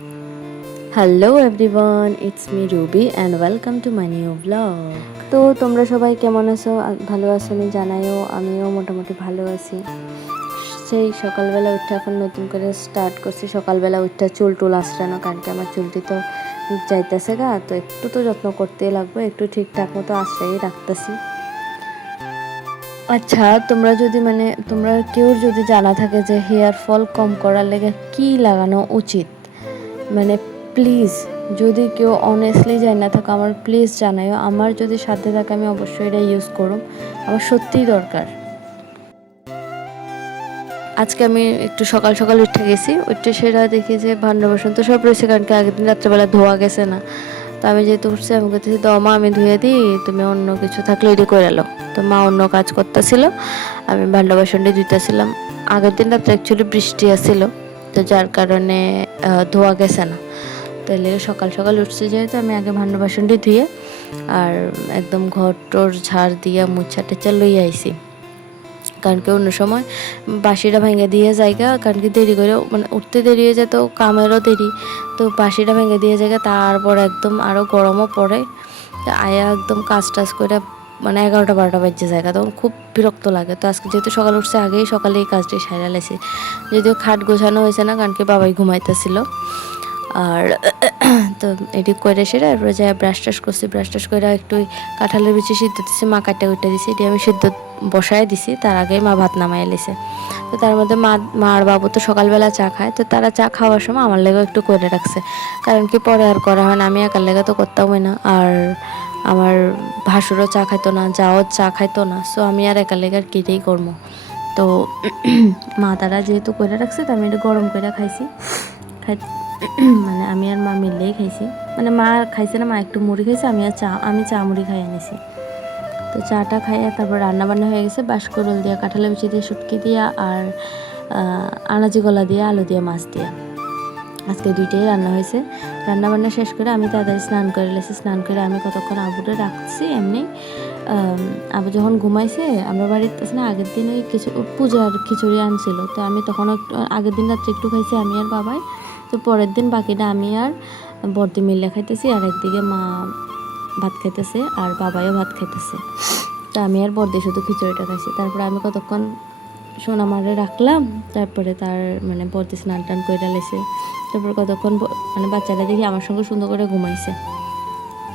Hello everyone, it's me Ruby and welcome to my new blog. তো তোমরা সবাই কেমন আছো? ভালো আছো নি জানাইও, আমিও মোটামুটি ভালো আছি। সেই সকালবেলা উঠে এখন নতুন করে স্টার্ট করছি। সকালবেলা উঠে চুল টুল আঁচড়ানো, কারণ কি আমার চুলটি তো যাইতেছে গা, তো একটু তো যত্ন করতেই লাগবে, একটু ঠিকঠাক মতো আঁচড়াই রাখতেছি। আচ্ছা, তোমরা কেউ যদি জানা থাকে যে হেয়ার ফল কম করার লেগে কি লাগানো উচিত, মানে প্লিজ যদি কেউ অনেস্টলি জানি না থাকো আমার প্লিজ জানাইও। আমার যদি সাথে থাকে আমি অবশ্যই এটা ইউজ করব, আমার সত্যিই দরকার। আজকে আমি একটু সকাল সকাল উঠে গেছি, উঠে সেটা দেখি যে ভান্ডা বাসন তো সব রয়েছে, কারণ কি আগের দিন রাত্রেবেলা ধোয়া গেছে না। তো আমি যেহেতু উঠছি আমি বলতেছি দাও মা আমি ধুয়ে দিই, তুমি অন্য কিছু থাকলে এটি করে এলো। তো মা অন্য কাজ করতেছিল, আমি ভান্ডা বাসনটি ধুইতেছিলাম। আগের দিন রাত্রে অ্যাকচুয়ালি বৃষ্টি আসছিল, তো যার কারণে ধোয়া গেছে না। তাহলে সকাল সকাল উঠছে যেহেতু আমি আগে ভান্ডা বাসনটি ধুয়ে আর একদম ঘর টর ঝাড় দিয়া মুছা টেচা লই আইছি। কারণ কি অন্য সময় বাসিটা ভেঙে দিয়ে জায়গা, কারণ কি দেরি করে মানে উঠতে দেরি হয়ে যেত, কামেরও দেরি, তো বাসিটা ভেঙে দিয়ে জায়গা, তারপর একদম আরও গরমও পড়ে। আয়া একদম কাজ টাজ করে মানে 11টা 12টা বাজছে জায়গা, তখন খুব বিরক্ত লাগে। তো আজকে যেহেতু সকাল উঠছে আগেই সকালে এই কাজটি সারা লেছি, যদিও খাট গোছানো হয়েছে না, কারণ কি বাবাই ঘুমাইতেছিল। আর তো এটি করে সেটা এরপরে যাই ব্রাশ টাশ করছি, ব্রাশ টাশ করে একটু কাঁঠালের বিচি সিদ্ধ দিছি, মা কাটে উঠে দিছি, এটি আমি সিদ্ধ বসায় দিছি, তার আগে মা ভাত নামাই এলেছে। তো তার মধ্যে মা আর বাবু তো সকালবেলা চা খায়, তো তারা চা খাওয়ার সময় আমার লেগেও একটু করে রাখছে, কারণ কি পরে আর করা হয় না, আমি একার লেগে তো করতামই না। আর আমার ভাসুরও চা খাইতো না, যাও চা খাইতো না, সো আমি আর একার লেগে আর কেটেই করবো। তো মা তারা যেহেতু করে রাখছে, তো আমি একটু গরম করে খাইছি। মানে আমি আর মা মিললেই খাইছি, মানে মা খাইছে না, মা একটু মুড়ি খাইছে, আমি চা মুড়ি খাইয়ে নিছি। তো চাটা খাইয়ে তারপর রান্না বান্না হয়ে গেছে, বাঁশকুড়ুল দিয়া, কাঁঠালের বিচি দিয়ে, শুটকি দিয়া, আর আনাজি গলা দিয়ে, আলু দিয়ে, মাছ দিয়া, আজকে দুইটাই রান্না হয়েছে। রান্না বান্না শেষ করে আমি তাড়াতাড়ি স্নান করে লেছি, স্নান করে আমি কতক্ষণ আবুরে রাখছি এমনি। আবু যখন ঘুমাইছে, আমরা বাড়িতে না আগের দিন ওই কিছু পূজার খিচুড়ি আনছিল, তো আমি তখন একটু আগের দিন রাত্রে একটু খাইছি আমি আর বাবাই। তো পরের দিন বাকিটা আমি আর বর্দি মিল্লা খাইতেছি, আর একদিকে মা ভাত খাইতেছে আর বাবাইও ভাত খাইতেছে। তো আমি আর বর্দি শুধু খিচুড়িটা খাইছি। তারপরে আমি কতক্ষণ সোনামারে রাখলাম, তারপরে তার মানে বর্দি স্নান টান করে লেছে। তারপর কতক্ষণ মানে বাচ্চারা দেখি আমার সঙ্গে সুন্দর করে ঘুমাইছে।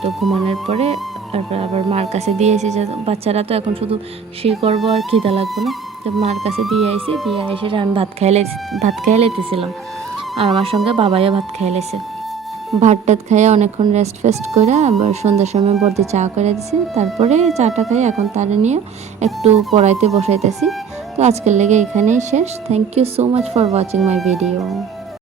তো ঘুমানোর পরে তারপর আবার মার কাছে দিয়ে এসে, যে বাচ্চারা তো এখন শুধু করবো আর খিদা লাগবে না, তো মার কাছে দিয়ে এসে আমি ভাত খাইয়ে লেতেছিলাম, আর আমার সঙ্গে বাবাইও ভাত খাইয়ে লেছে। ভাত টাত খাইয়ে অনেকক্ষণ রেস্ট ফেস্ট করে আবার সন্ধ্যার সময় বর্দি চা করে দিছি, তারপরে চাটা খাই এখন তারে নিয়ে একটু পড়াইতে বসাইতেছি। তো আজকের লেগে এখানেই শেষ। Thank you so much for watching my video.